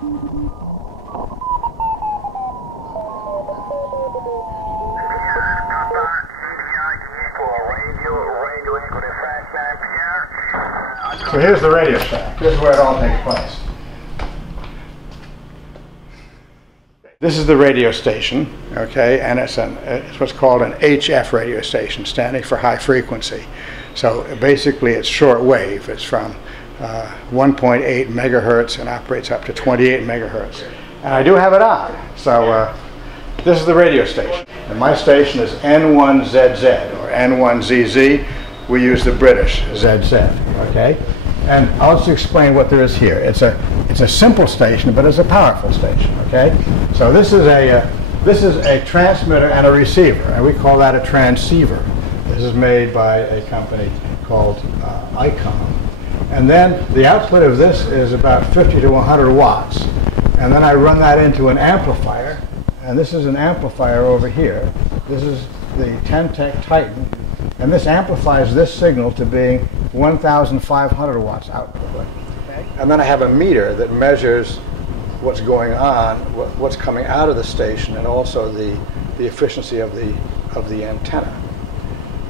So here's the Radio Shack. This is where it all takes place. This is the radio station, okay, and it's what's called an HF radio station, standing for high frequency. So basically it's short wave. It's from 1.8 megahertz and operates up to 28 megahertz. And I do have it on. So this is the radio station. And my station is N1ZZ or N1ZZ. We use the British ZZ, okay? And I'll just explain what there is here. It's a simple station, but it's a powerful station, okay? So this is a transmitter and a receiver, and we call that a transceiver. This is made by a company called Icom. And then the output of this is about 50 to 100 watts. And then I run that into an amplifier, and this is an amplifier over here. This is the Ten-Tec Titan. And this amplifies this signal to being 1,500 watts output. Okay. And then I have a meter that measures what's going on, what's coming out of the station, and also the efficiency of the antenna.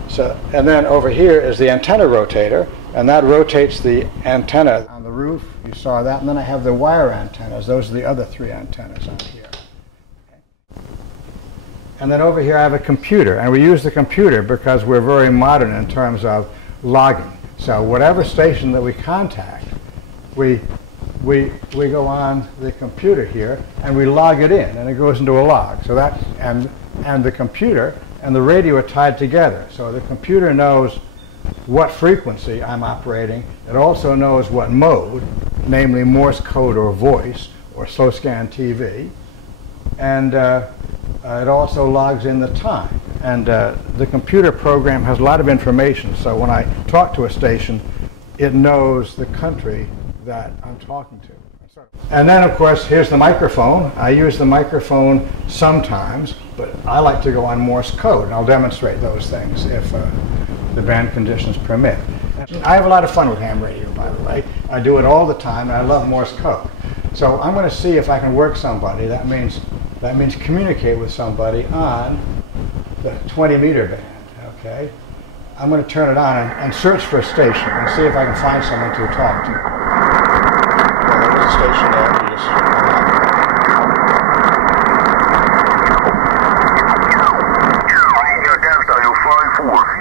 So, and then over here is the antenna rotator, and that rotates the antenna on the roof. You saw that. And then I have the wire antennas. Those are the other three antennas on here. And then over here I have a computer, and we use the computer because we're very modern in terms of logging. So whatever station that we contact, we go on the computer here and we log it in, and it goes into a log. So that and the computer and the radio are tied together. So the computer knows what frequency I'm operating. It also knows what mode, namely Morse code or voice or slow scan TV, and it also logs in the time. And the computer program has a lot of information, so when I talk to a station, it knows the country that I'm talking to. And then, of course, here's the microphone. I use the microphone sometimes, but I like to go on Morse code, and I'll demonstrate those things if the band conditions permit. I have a lot of fun with ham radio, by the way. I do it all the time, and I love Morse code. So I'm going to see if I can work somebody. That means communicate with somebody on the 20-meter band, okay? I'm going to turn it on and search for a station and see if I can find someone to talk to. Well, there's a station there. You just Radio Delta, you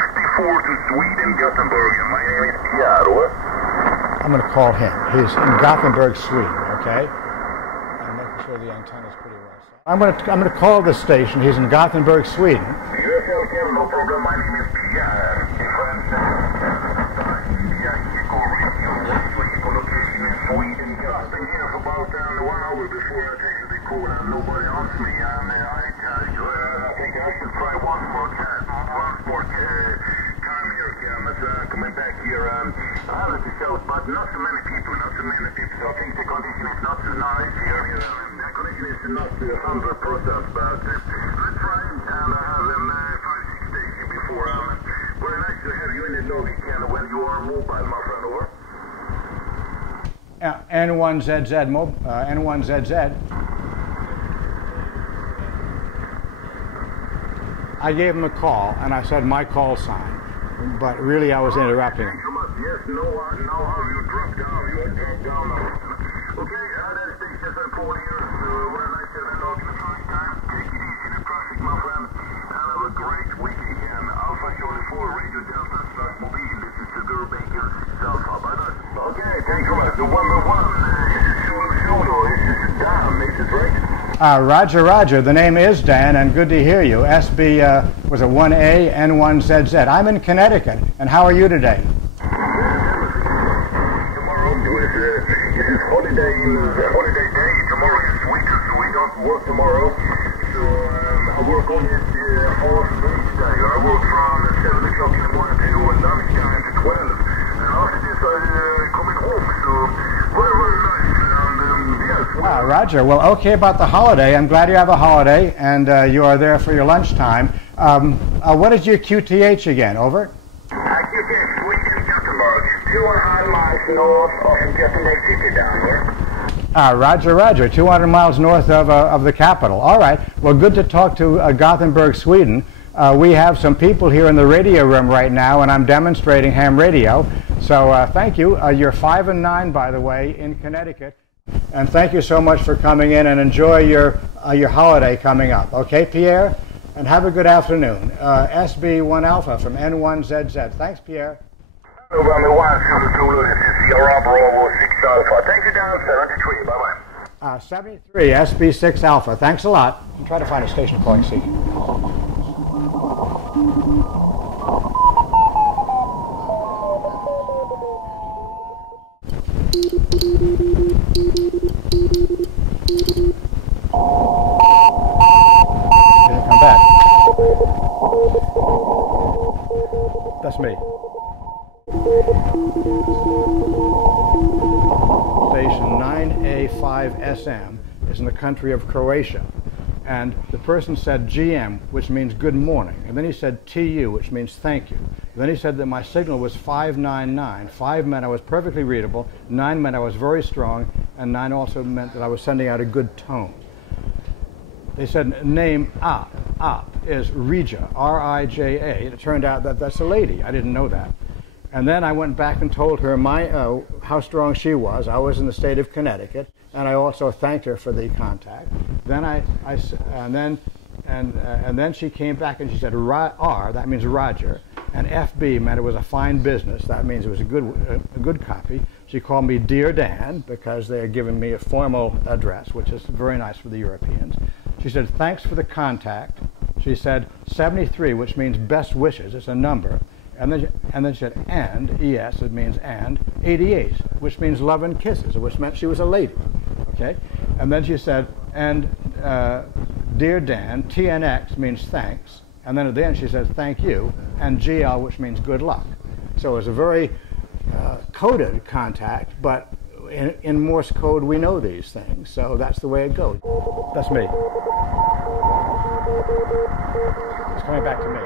54 to Sweden, Gothenburg. My name is Piero. I'm going to call him. He's in Gothenburg, Sweden, okay? I'm making sure the antenna's pretty well. I'm going to call this station. He's in Gothenburg, Sweden. Yes, okay, no problem. My name is Pierre. Location in Sweden. I've been here for about 1 hour before I take the call, and nobody answered me. And I tell you, I think I should try one more time here, coming back here. I like to shout, but not so many people. So I think the condition is not so nice here. The condition is not 100%, but let's try and have them 5-6 days before. Very nice to have you in the Nordic when you are mobile, my friend, over. N1ZZ, N1ZZ. I gave him a call, and I said my call sign, but really I was interrupting him. Yes, no, now how you drop down, Okay, that station is for here, when I said hello to the first time, take it easy in the traffic, my friend, and have a great week again. Alpha Charlie 4, Radio Delta / Mobile, this is Sugar Baker, Alpha, bye-bye. Okay, thanks so much. The number one, this is Dan, is it right? Roger, the name is Dan, and good to hear you. SB, was it 1A, N1ZZ. I'm in Connecticut, and how are you today? Holiday day. Tomorrow is weekend, so we don't work tomorrow. So I work on it half day. I work from 7 o'clock in the morning to lunchtime to 12. And after this I'm coming home. So very nice. And yes. Roger. Well, okay about the holiday. I'm glad you have a holiday and you are there for your lunchtime. What is your QTH again? Over. QTH, Sweden, Gothenburg. 2.5 miles north of Gothenburg City down here. Roger, Roger, 200 miles north of the capital. All right. Well, good to talk to Gothenburg, Sweden. We have some people here in the radio room right now, and I'm demonstrating ham radio. So thank you. You're 5 and 9, by the way, in Connecticut. And thank you so much for coming in, and enjoy your holiday coming up. Okay, Pierre? And have a good afternoon. SB1 Alpha from N1ZZ. Thanks, Pierre. November 1, Zulu, this is Sierra Bravo 6 Alpha. Thank you, down 73. Bye-bye. 73, SB6 Alpha. Thanks a lot. And try to find a station calling seat. Didn't come back. That's me. Station 9A5SM is in the country of Croatia. And the person said GM, which means good morning. And then he said TU, which means thank you. And then he said that my signal was 599. 5 meant I was perfectly readable, 9 meant I was very strong, and 9 also meant that I was sending out a good tone. They said name Op is Rija, R-I-J-A. It turned out that that's a lady. I didn't know that. And then I went back and told her how strong she was. I was in the state of Connecticut, and I also thanked her for the contact. Then and then she came back and she said R, that means Roger, and FB meant it was a fine business. That means it was a good copy. She called me Dear Dan because they had given me a formal address, which is very nice for the Europeans. She said thanks for the contact. She said 73, which means best wishes. It's a number. And then she said, and, ES, it means and, 88, which means love and kisses, which meant she was a lady, okay? And then she said, and Dear Dan, TNX means thanks, and then at the end she said, thank you, and GL, which means good luck. So it was a very coded contact, but in Morse code we know these things, so that's the way it goes. That's me. It's coming back to me.